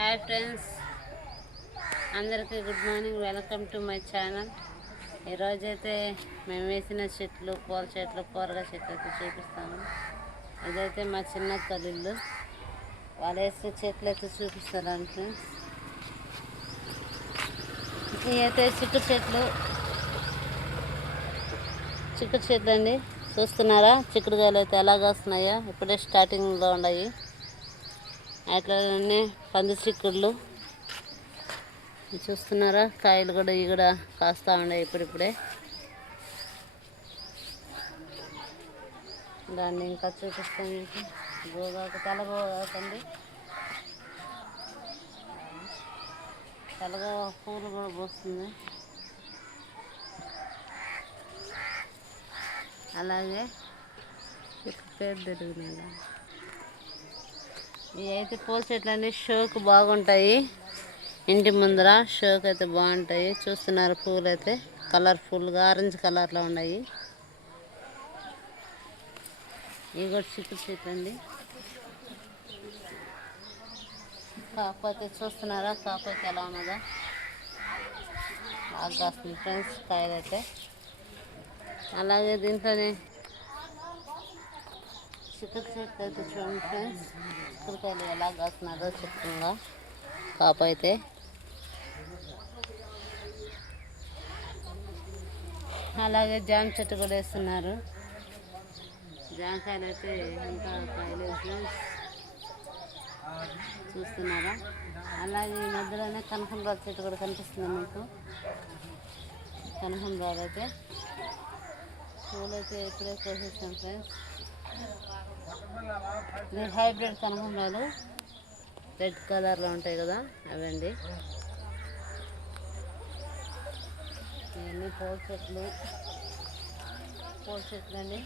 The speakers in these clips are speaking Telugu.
హాయ్ ఫ్రెండ్స్, అందరికీ good morning. Welcome to my channel. ఈరోజైతే మేము వేసిన చెట్లు, పూల చెట్లు, కూరగాయ చెట్లు అయితే చూపిస్తాము. ఇదైతే మా చిన్న తల్లిళ్ళు, వాళ్ళు వేసిన చెట్లు అయితే చూపిస్తారండి ఫ్రెండ్స్. ఇవైతే చిక్కుడు చెట్లు అండి. చూస్తున్నారా చిక్కుడుకాయలు అయితే ఎలాగ వస్తున్నాయో, ఇప్పుడే స్టార్టింగ్లో ఉన్నాయి. అట్లనే పంది చిక్కుళ్ళు చూస్తున్నారా, కాయలు కూడా ఇవి కూడా కాస్తూ ఉన్నాయి ఇప్పుడిప్పుడే. దాన్ని ఇంకా చూపిస్తాను మీకు. గోగాకు తెల్లగోగాకండి, తెల్లగా పూలు కూడా పోస్తుంది. అలాగే పేరు తిరుగుతుంది. ఇవి అయితే పూల చెట్లు అండి, షోకు బాగుంటాయి. ఇంటి ముందర షోకు అయితే బాగుంటాయి. చూస్తున్నారు పూలు అయితే కలర్ఫుల్గా ఆరెంజ్ కలర్లో ఉన్నాయి. ఇవి కూడా చిక్కుడు చెట్లు అండి. కాకపోతే చూస్తున్నారా, కాకపోతే ఎలా ఉన్నదో బాగా కాస్తుంది ఫ్రెండ్స్ కాయలు అయితే. అలాగే దీంట్లోనే చిక్కుడు చెట్లు అయితే చూడండి ఫ్రెండ్స్, చిక్కుడుకాయలు ఎలా కాస్తున్నారో చిక్కుగా కాపు అయితే. అలాగే జామ చెట్టు కూడా వేస్తున్నారు. జామకాయలు అయితే ఇంకా కాయలు ఫ్రెండ్స్ చూస్తున్నారా. అలాగే ఈ మధ్యలోనే కనకంబరాల చెట్టు కూడా కనిపిస్తుంది మీకు. కనకంబరాలు అయితే పూలు అయితే ఇప్పుడే కోసేసాం ఫ్రెండ్స్. ఇది హైబ్రిడ్ కనకంబరాలు, రెడ్ కలర్లో ఉంటాయి కదా అవండి. ఇవన్నీ పూల చెట్లు అండి.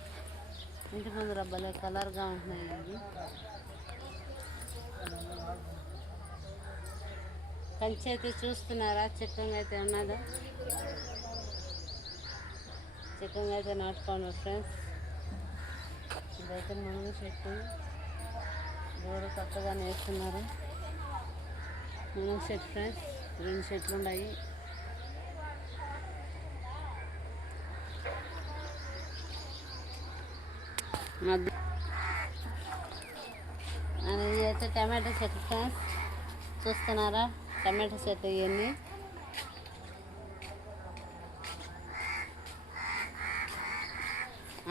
ఇంటి ముందు రబ్బలే కలర్గా ఉంటున్నాయి అవి. కంచి అయితే చూస్తున్నారా, చిక్కగా అయితే ఉన్నదా, చిక్కగా అయితే నాటుకోండి ఫ్రెండ్స్. ఇదైతే మునగ చెట్టు గోడ కొత్తగా వేస్తున్నారు. మునగ చెట్టు ఫ్రెండ్స్, 2 చెట్లు ఉన్నాయి. ఇది అయితే టమాటో చెట్లు ఫ్రెండ్స్, చూస్తున్నారా టమాటో చెట్లు ఇవన్నీ.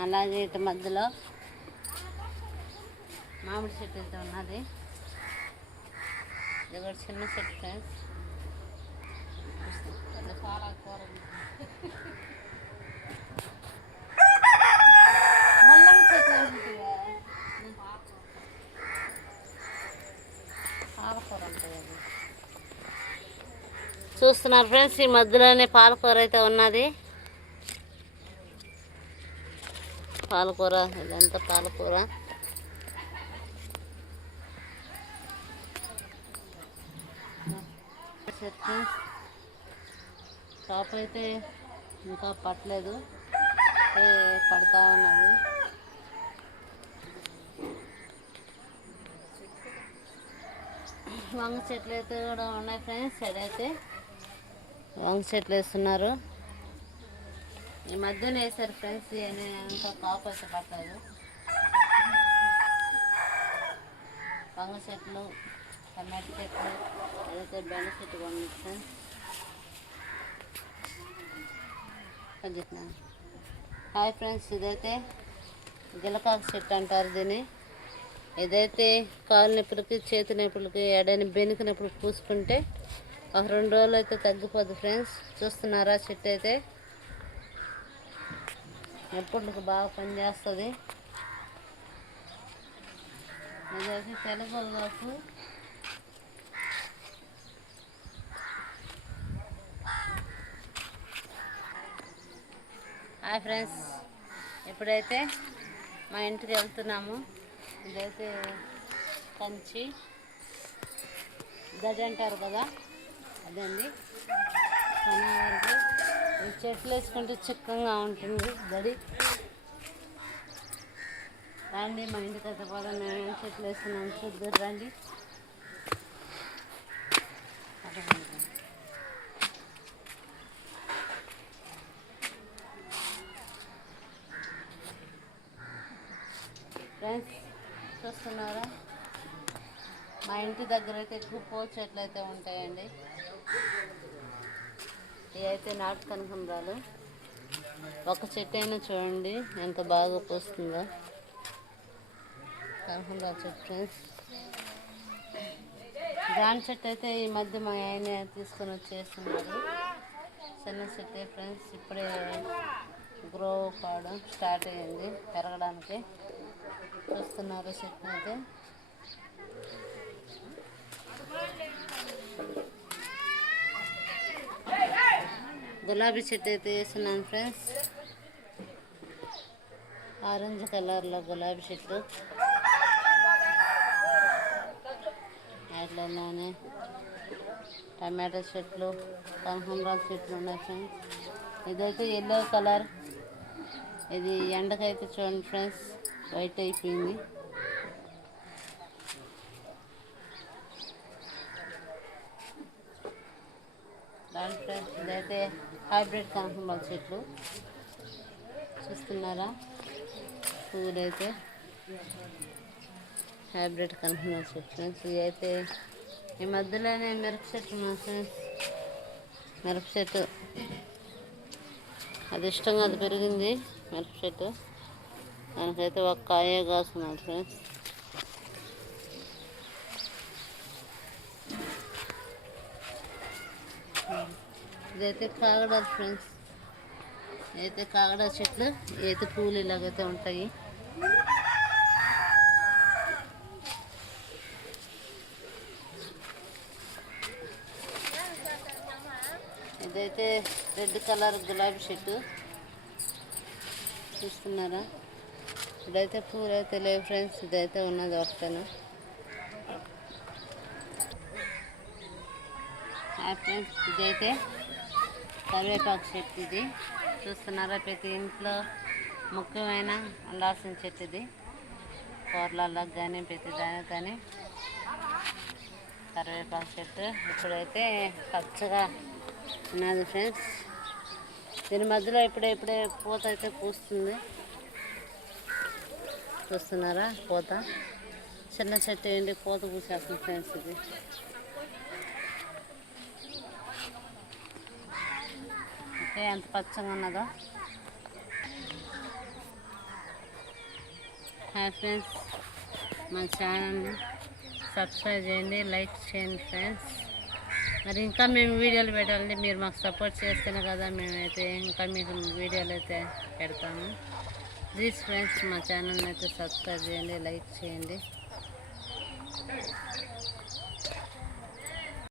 అలాగే ఇటు మధ్యలో మామిడి చెట్టు అయితే ఉన్నది. ఇది కూడా చిన్న చెట్టు ఫ్రెండ్స్. చూస్తున్నారు ఫ్రెండ్స్, ఈ మధ్యలోనే పాలకూర అయితే ఉన్నది. పాలకూర, ఇదంతా పాలకూర. కాపు అయితే ఇంకా పట్టలేదు, పడతా ఉన్నది. వంగ చెట్లు అయితే కూడా ఉన్నాయి ఫ్రెండ్స్. ఇదైతే వంగ చెట్లు వేస్తున్నారు. ఈ మధ్యన వేసారు ఫ్రెండ్స్, అంతా కాపు అయితే పట్టలేదు. వంగ చెట్లు, టమాటో చెట్లు, ఏదైతే బెండ చెట్టు ఉంది ఫ్రెండ్స్. హాయ్ ఫ్రెండ్స్, ఇదైతే గిలకాకు చెట్టు అంటారు దీన్ని. ఇదైతే కాలు నొప్పులకి, చేతి నొప్పులకి, ఎడని బెనుకు నొప్పులు పూసుకుంటే ఒక 2 రోజులు అయితే తగ్గిపోద్ది ఫ్రెండ్స్. చూస్తున్నారా చెట్టు అయితే నొప్పులకు బాగా పనిచేస్తుంది. ఇదైతే తెల్లగోగాకు. హాయ్ ఫ్రెండ్స్, ఇప్పుడైతే మా ఇంటికి వెళ్తున్నాము. ఇదైతే కంచి గది అంటారు కదా, అదండి. వరకు ఈ చెట్లు వేసుకుంటే చిక్కగా ఉంటుంది గడి. రండి మా ఇంటికి అయితే పోదాం. మేము చెట్లు వేస్తున్నాము, చూద్దరు రండి. ఫ్రెండ్స్ చూస్తున్నారా, మా ఇంటి దగ్గర అయితే ఎక్కువ పూల చెట్లు అయితే ఉంటాయండి. ఇవి అయితే నాటు కనకాంబరాలు. ఒక చెట్టు అయినా చూడండి ఎంత బాగా పూస్తుందో కనకాంబరాల చెట్టు. ఫ్రెండ్స్ జామ చెట్టు అయితే ఈ మధ్య మా ఆయన తీసుకొని వచ్చేస్తున్నారు. చిన్న చెట్టే ఫ్రెండ్స్, ఇప్పుడే గ్రో కావడం స్టార్ట్ అయ్యింది పెరగడానికి. చూస్తున్నారు చెట్టు అయితే. గులాబీ చెట్టు అయితే వేస్తున్నాను ఫ్రెండ్స్, ఆరెంజ్ కలర్లో గులాబీ చెట్టు. అట్లనే టమాటో చెట్లు, కనకాంబరాల చెట్లు ఉన్నాయి ఫ్రెండ్స్. ఇదైతే ఎల్లో కలర్, ఇది ఎండకైతే చూడండి ఫ్రెండ్స్ వైట్ అయిపోయింది. దాని ఫ్రెండ్స్ ఇదైతే హైబ్రిడ్ కనకాంబరాల చెట్లు. చూస్తున్నారా, పూలైతే హైబ్రిడ్ కనకాంబరాల చెట్లు ఫ్రెండ్స్. ఇవి అయితే ఈ మధ్యలోనే మిరప చెట్టు మా ఫ్రెండ్స్, మిరప చెట్టు అది ఇష్టంగా అది పెరిగింది మిరప చెట్టు. దానికైతే ఒక కాయే కాస్తున్నది ఫ్రెండ్స్. ఇదైతే కాగడాలు ఫ్రెండ్స్, ఇదైతే కాగడా చెట్లు. ఇదైతే పూలు ఇలాగైతే ఉంటాయి. ఇదైతే రెడ్ కలర్ గులాబీ చెట్టు. చూస్తున్నారా, ఇదైతే పూలు అయితే లేవు ఫ్రెండ్స్, ఇదైతే ఉన్నది ఒకటేనా. ఫ్రెండ్స్ ఇదైతే కరివేపాకు చెట్టు. ఇది చూస్తున్నారా, ప్రతి ఇంట్లో ముఖ్యమైన ఉండాల్సిన చెట్టు ఇది. కూరలకు కానీ ప్రతి దానికి కానీ కరివేపాకు చెట్టు. ఇప్పుడైతే పచ్చగా ఉన్నది ఫ్రెండ్స్. దీని మధ్యలో ఇప్పుడే పూత అయితే పూస్తుంది. చూస్తున్నారా, పూత చిన్న చెట్టు ఏంటి పూత పూసేస్తుంది ఫ్రెండ్స్. ఇది ఓకే, ఎంత పచ్చగా ఉన్నదో. హాయ్ ఫ్రెండ్స్, మా ఛానల్ని సబ్స్క్రైబ్ చేయండి, లైక్ చేయండి ఫ్రెండ్స్. మరి ఇంకా మేము వీడియోలు పెట్టాలంటే మీరు మాకు సపోర్ట్ చేస్తేనే కదా మేమైతే ఇంకా మీకు వీడియోలు అయితే పెడతాము. ప్లీజ్ ఫ్రెండ్స్ మా ఛానల్ని అయితే సబ్స్క్రైబ్ చేయండి, లైక్ చేయండి.